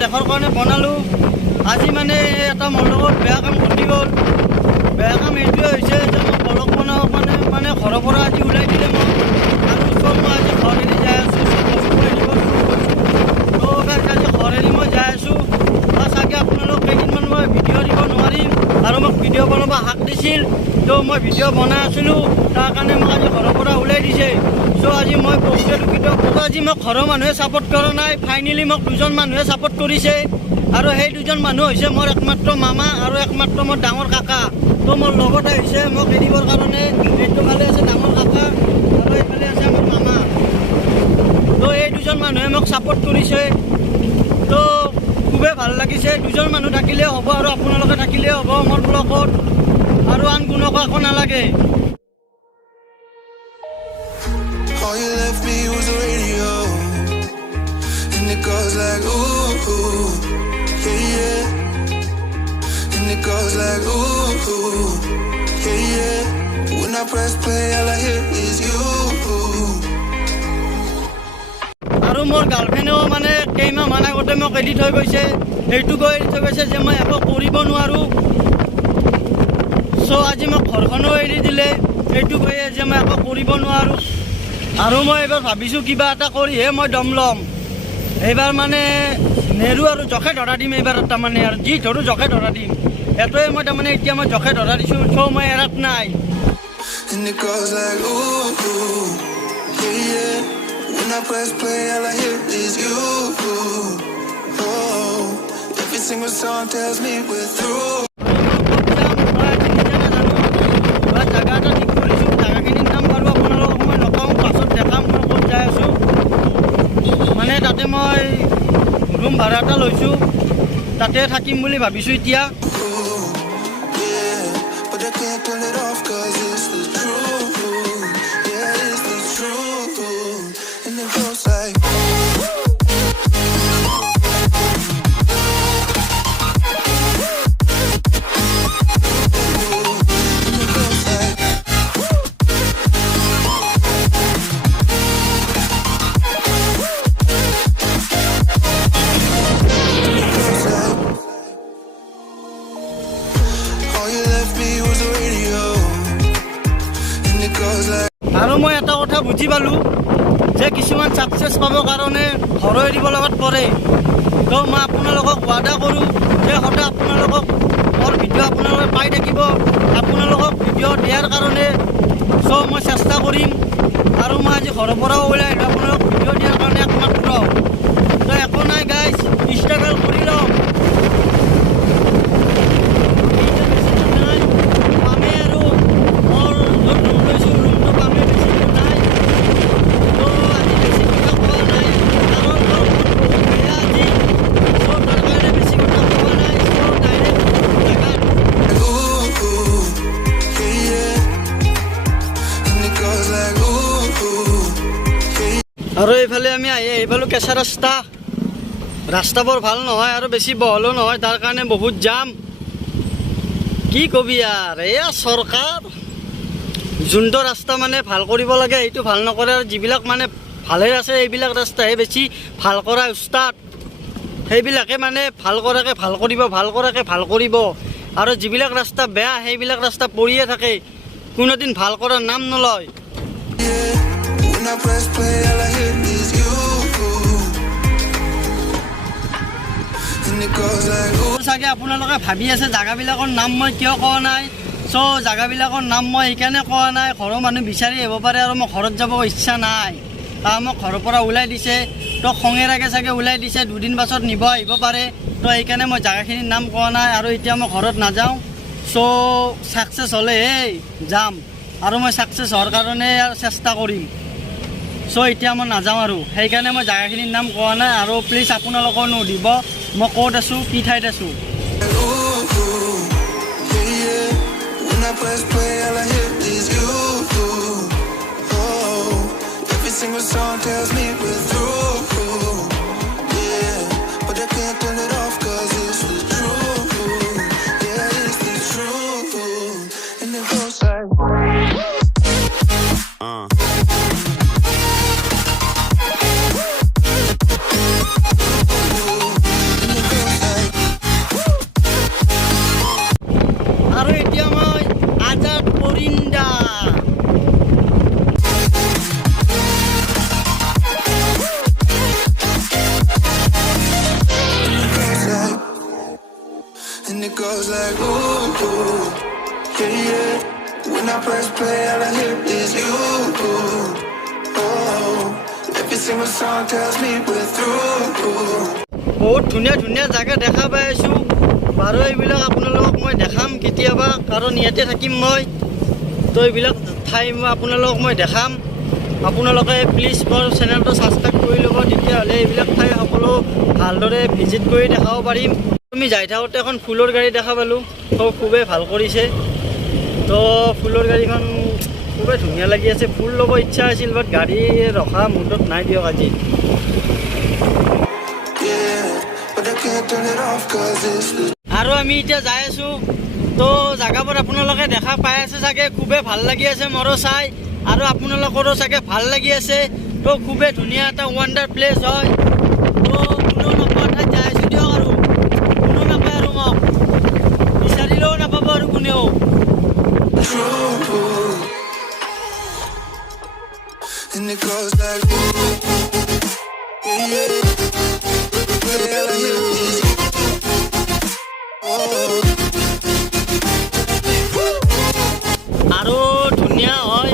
দেশৰ কাৰণে বনালোঁ। আজি মানে এটা মোৰ লগত বেয়া কাম ঘটি গ'ল। বেয়া কাম এইটোৱে হৈছে যে মই ব্লগ বনাব মানে ঘৰৰ পৰা আজি ওলাই দিলে মোক। আৰু ওচৰত মই আজি ঘৰ এৰি যাই আছোঁ, আজি ঘৰ এৰি মই যাই আছোঁ। চাগে আপোনালোক কেইদিনমান মই ভিডিঅ' দিব নোৱাৰিম আৰু মোক ভিডিঅ' বনাব হাক দিছিল। তো মই ভিডিঅ' বনাই আছিলোঁ, তাৰ কাৰণে মোক আজি ঘৰৰ পৰা ওলাই দিছে। চ' আজি মই বহুতে দুখিত। আজি মোক ঘৰৰ মানুহে ছাপোৰ্ট কৰা নাই, ফাইনেলি মোক দুজন মানুহে ছাপোৰ্ট কৰিছে। আৰু সেই দুজন মানুহ হৈছে মোৰ একমাত্ৰ মামা আৰু একমাত্ৰ মোৰ ডাঙৰ কাকা। তো মোৰ লগত আহিছে মোক এৰিবৰ কাৰণে। এইটো ফালে আছে ডাঙৰ কাকা আৰু এইফালে আছে মোৰ মামা। তো এই দুজন মানুহে মোক ছাপোৰ্ট কৰিছে। তো খুবেই ভাল লাগিছে। দুজন মানুহ থাকিলে হ'ব আৰু আপোনালোকে থাকিলে হ'ব মোৰ ব্লগত, আৰু আন কোনোকো একো নালাগে। All you left me was a radio, and it goes like ooh, yeah, yeah. And it goes like ooh, yeah, yeah. When I press play, all I hear is you. আৰু মোৰ গাৰ্লফ্ৰেণ্ডেও মানে কেইমাহমান আগতে মোক এৰি থৈ গৈছে। সেইটো গৈ এৰি থৈ গৈছে যে মই একো কৰিব নোৱাৰোঁ। চ' আজি মোক ঘৰখনো এৰি দিলে, সেইটো কৈয়ে যে মই একো কৰিব নোৱাৰোঁ। আৰু মই এইবাৰ ভাবিছোঁ কিবা এটা কৰিহে মই দম ল'ম। এইবাৰ মানে নেৰো আৰু জখে ধৰা দিম। এইবাৰ তাৰমানে আৰু যি ধৰোঁ জখে ধৰা দিম। সেইটোৱে মই তাৰমানে এতিয়া মই জখে ধৰা দিছোঁ। চ' মই এৰাত নাই। And it goes like ooh, yeah, yeah. When I press play, all I hear is you. Oh, every single song tells me we're through. মানে তাতে মই ৰুম ভাড়া এটা লৈছোঁ, তাতে থাকিম বুলি ভাবিছোঁ এতিয়া। আৰু মই এটা কথা বুজি পালোঁ যে কিছুমান ছাকচেছ পাবৰ কাৰণে ঘৰ এৰিব লগত পৰে। তো মই আপোনালোকক ৱাদা কৰোঁ যে সদায় আপোনালোকক মোৰ ভিডিঅ' আপোনালোকে পাই থাকিব। আপোনালোকক ভিডিঅ' দিয়াৰ কাৰণে চ' মই চেষ্টা কৰিম। আৰু মই আজি ঘৰৰ পৰাও ওলাই আহিলোঁ আপোনালোকক ভিডিঅ' দিয়াৰ কাৰণে একমাত্ৰ। তো একো নাই গাইজ, ষ্ট্ৰাগল কৰি লওঁ। আৰু এইফালে আমি এইফালে কেঁচা ৰাস্তাবোৰ ভাল নহয় আৰু বেছি বহলো নহয়, তাৰ কাৰণে বহুত জাম। কি কবি আৰু এয়া চৰকাৰ যোনটো ৰাস্তা মানে ভাল কৰিব লাগে সেইটো ভাল নকৰে। আৰু যিবিলাক মানে ভালে আছে এইবিলাক ৰাস্তাহে বেছি ভাল কৰা উস্তাদ। সেইবিলাকে মানে ভাল কৰাকে ভাল কৰিব, ভাল কৰাকে ভাল কৰিব। আৰু যিবিলাক ৰাস্তা বেয়া সেইবিলাক ৰাস্তা পৰিয়ে থাকে, কোনোদিন ভাল কৰাৰ নাম নলয়। চাগে আপোনালোকে ভাবি আছে জাগাবিলাকৰ নাম মই কিয় কোৱা নাই। চ' জাগাবিলাকৰ নাম মই সেইকাৰণে কোৱা নাই, ঘৰৰ মানুহ বিচাৰি আহিব পাৰে আৰু মই ঘৰত যাব ইচ্ছা নাই। মোক ঘৰৰ পৰা ওলাই দিছে, তো খঙেৰাকে চাগে ওলাই দিছে, দুদিন পাছত নিব আহিব পাৰে। তো সেইকাৰণে মই জাগাখিনিৰ নাম কোৱা নাই। আৰু এতিয়া মই ঘৰত নাযাওঁ। চ' ছাকচেছ হ'লেহে যাম, আৰু মই ছাকচেছ হোৱাৰ কাৰণে চেষ্টা কৰিম। চ' এতিয়া মই নাযাওঁ আৰু সেইকাৰণে মই জাগাখিনিৰ নাম কোৱা নাই। আৰু প্লিজ আপোনালোকেও নুসুধিব মই ক'ত আছোঁ, কি ঠাইত আছোঁ। Single song tells me we're through, yeah, but I can't turn it off 'cause it's the truth, yeah, it's the truth, and it goes like and sing my song tells me we're through. বহুত ধুনীয়া ধুনীয়া জাগা দেখা পাই আছোঁ বাৰু এইবিলাক আপোনালোকক মই দেখাম কেতিয়াবা কাৰণ ইয়াতে থাকিম মই তো এইবিলাক ঠাই মই আপোনালোকক মই দেখাম আপোনালোকে প্লিজ মোৰ চেনেলটো ছাবস্ক্ৰাইব কৰি ল'ব তেতিয়াহ'লে এইবিলাক ঠাই সকলো ভালদৰে ভিজিট কৰি দেখাব পাৰিম আমি যাই থাকোঁতে এখন ফুলৰ গাড়ী দেখা পালোঁ তো খুবেই ভাল কৰিছে তো ফুলৰ গাড়ীখন খুবেই ধুনীয়া লাগি আছে ফুল ল'ব ইচ্ছা আছিল বাট গাড়ী ৰখা মুডত নাই দিয়ক আজি But I can't turn it off 'cause it's the আৰু আমি এতিয়া যাই আছোঁ তো জাগাবোৰ আপোনালোকে দেখা পাই আছে চাগে খুবেই ভাল লাগি আছে মোৰো চাই আৰু আপোনালোকৰো চাগে ভাল লাগি আছে তো খুবেই ধুনীয়া এটা ৱাণ্ডাৰ প্লেচ হয় তো কোনো নোপোৱা ঠাইত যাই আছোঁ দিয়ক আৰু কোনো নাপায় আৰু মোক বিচাৰিলেও নাপাব আৰু কোনেও truth. And it goes like yeah, yeah. Where the hell are you? আৰু ধুনীয়া হয়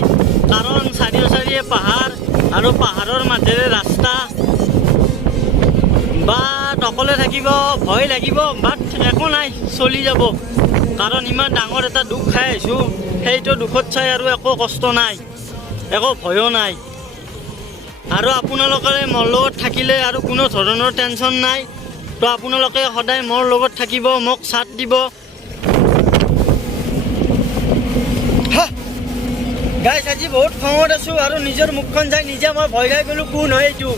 কাৰণ চাৰিয়ে পাহাৰ আৰু পাহাৰৰ মাজেৰে ৰাস্তা বাট অকলে থাকিব ভয় লাগিব বাট একো নাই চলি যাব কাৰণ ইমান ডাঙৰ এটা দুখ খাই আহিছোঁ সেইটো দুখত চাই আৰু একো কষ্ট নাই একো ভয়ো নাই আৰু আপোনালোকে মোৰ লগত থাকিলে আৰু কোনো ধৰণৰ টেনশ্যন নাই তো আপোনালোকে সদায় মোৰ লগত থাকিব মোক ছাথ দিব গাইছ আজি বহুত খঙত আছোঁ আৰু নিজৰ মুখখন চাই নিজে মই ভয় খাই গ'লোঁ কোন হয় এইটো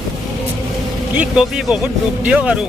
কি কবি বহুত দুখ দিয়ক আৰু